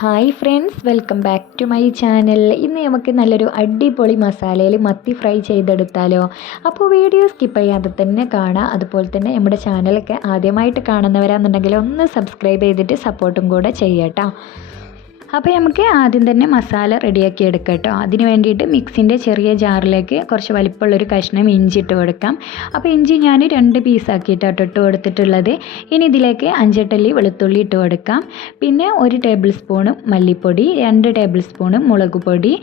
Hi friends welcome back to my channel ഇന്ന് നമുക്ക് നല്ലൊരു അടിപൊളി മസാലയിൽ മത്തി ഫ്രൈ ചെയ്തെടുത്താലോ. അപ്പോൾ വീഡിയോ സ്കിപ്പ് ചെയ്യാതെ തന്നെ കാണാം. അതുപോലെ തന്നെ നമ്മുടെ ചാനലൊക്കെ ആദ്യമായിട്ട് കാണുന്നവരാണെന്നുണ്ടെങ്കിൽ ഒന്ന് സബ്സ്ക്രൈബ് ചെയ്തിട്ട് സപ്പോർട്ടും കൂടെ ചെയ്യട്ടോ. അപ്പോൾ നമുക്ക് ആദ്യം തന്നെ മസാല റെഡിയാക്കി എടുക്കാം കേട്ടോ. അതിന് വേണ്ടിയിട്ട് മിക്സിന്റെ ചെറിയ ജാറിലേക്ക് കുറച്ച് വലിപ്പമുള്ളൊരു കഷ്ണം ഇഞ്ചി ഇട്ട് കൊടുക്കാം. അപ്പോൾ ഇഞ്ചി ഞാൻ രണ്ട് പീസാക്കിയിട്ടാണ് ഇട്ട് കൊടുത്തിട്ടുള്ളത്. ഇനി ഇതിലേക്ക് അഞ്ചെട്ടല്ലി വെളുത്തുള്ളി ഇട്ട് കൊടുക്കാം. പിന്നെ ഒരു ടേബിൾ സ്പൂണ് മല്ലിപ്പൊടി രണ്ട് ടേബിൾ സ്പൂണ് മുളക് പൊടി.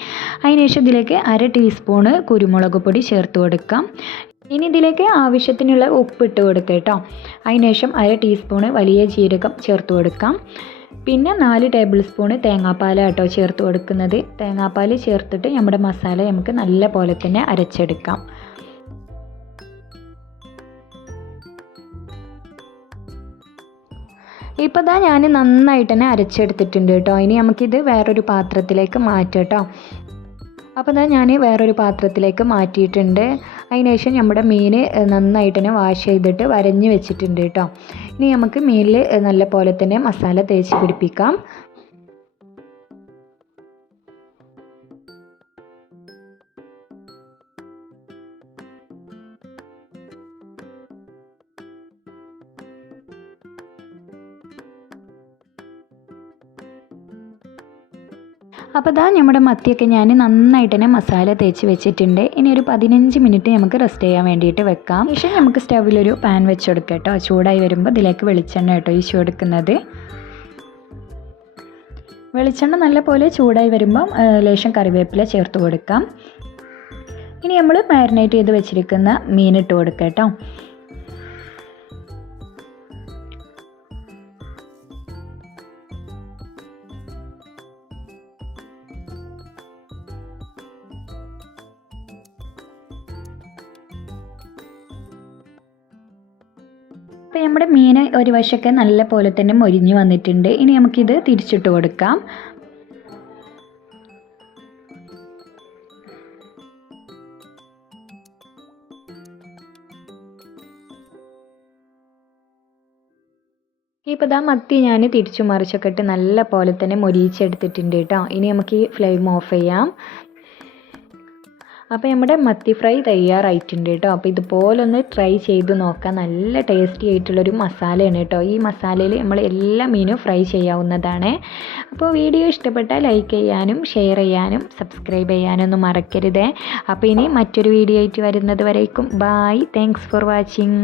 അതിനുശേഷം ഇതിലേക്ക് അര ടീസ്പൂണ് കുരുമുളക് പൊടി ചേർത്ത് കൊടുക്കാം. ഇനി ഇതിലേക്ക് ആവശ്യത്തിനുള്ള ഉപ്പ് ഇട്ട് കൊടുക്കുക കേട്ടോ. അതിനുശേഷം അര ടീസ്പൂണ് വലിയ ജീരകം ചേർത്ത് കൊടുക്കാം. പിന്നെ നാല് ടേബിൾ സ്പൂണ് തേങ്ങാപ്പാൽ കേട്ടോ ചേർത്ത് കൊടുക്കുന്നത്. തേങ്ങാപ്പാൽ ചേർത്തിട്ട് നമ്മുടെ മസാല നമുക്ക് നല്ല പോലെ തന്നെ അരച്ചെടുക്കാം. ഇപ്പോൾ ഇതാ ഞാൻ നന്നായിട്ട് തന്നെ അരച്ചെടുത്തിട്ടുണ്ട് കേട്ടോ. ഇനി നമുക്കിത് വേറൊരു പാത്രത്തിലേക്ക് മാറ്റാം കേട്ടോ. അപ്പോൾ ഇതാ ഞാൻ വേറൊരു പാത്രത്തിലേക്ക് മാറ്റിയിട്ടുണ്ട്. അതിനുശേഷം നമ്മുടെ മീൻ നന്നായിട്ട് തന്നെ വാഷ് ചെയ്തിട്ട് വരഞ്ഞ് വെച്ചിട്ടുണ്ട് കേട്ടോ. ഇനി നമുക്ക് മീനിൽ നല്ല പോലെ തന്നെ മസാല തേച്ച് പിടിപ്പിക്കാം. അപ്പോൾ ഇതാ നമ്മുടെ മത്തിയൊക്കെ ഞാൻ നന്നായിട്ട് തന്നെ മസാല തേച്ച് വെച്ചിട്ടുണ്ട്. ഇനി ഒരു പതിനഞ്ച് മിനിറ്റ് നമുക്ക് റെസ്റ്റ് ചെയ്യാൻ വേണ്ടിയിട്ട് വെക്കാം. ശേഷം നമുക്ക് സ്റ്റവിലൊരു പാൻ വെച്ച് കൊടുക്കാം കേട്ടോ ചൂടായി വരുമ്പോൾ ഇതിലേക്ക് വെളിച്ചെണ്ണ കേട്ടോ ഈശോ എടുക്കുന്നത് വെളിച്ചെണ്ണ നല്ല പോലെ ചൂടായി വരുമ്പം ലേശം കറിവേപ്പില ചേർത്ത് കൊടുക്കാം. ഇനി നമ്മൾ മാരിനേറ്റ് ചെയ്ത് വെച്ചിരിക്കുന്ന മീൻ ഇട്ട് കൊടുക്കാം കേട്ടോ അപ്പോൾ നമ്മുടെ മീൻ ഒരു വശമൊക്കെ നല്ല പോലെ തന്നെ മൊരിഞ്ഞു വന്നിട്ടുണ്ട്. ഇനി നമുക്കിത് തിരിച്ചിട്ട് കൊടുക്കാം. ഇപ്പോൾ ഇതാ മത്തി ഞാൻ തിരിച്ചു മറിച്ചൊക്കെ ഇട്ട് നല്ല പോലെ തന്നെ മൊരിയിച്ചെടുത്തിട്ടുണ്ട് കേട്ടോ. ഇനി നമുക്ക് ഈ ഫ്ലെയിം ഓഫ് ചെയ്യാം. അപ്പോൾ നമ്മുടെ മത്തി ഫ്രൈ തയ്യാറായിട്ടുണ്ട് കേട്ടോ. അപ്പോൾ ഇതുപോലെ ഒന്ന് ട്രൈ ചെയ്ത് നോക്കാം. നല്ല ടേസ്റ്റി ആയിട്ടുള്ളൊരു മസാലയാണ് കേട്ടോ. ഈ മസാലയിൽ നമ്മൾ എല്ലാ മീനും ഫ്രൈ ചെയ്യാവുന്നതാണ്. അപ്പോൾ വീഡിയോ ഇഷ്ടപ്പെട്ടാൽ ലൈക്ക് ചെയ്യാനും ഷെയർ ചെയ്യാനും സബ്സ്ക്രൈബ് ചെയ്യാനും ഒന്നും മറക്കരുതേ. അപ്പോൾ ഇനി മറ്റൊരു വീഡിയോ ആയിട്ട് വരുന്നത് വരേക്കും. Bye thanks for watching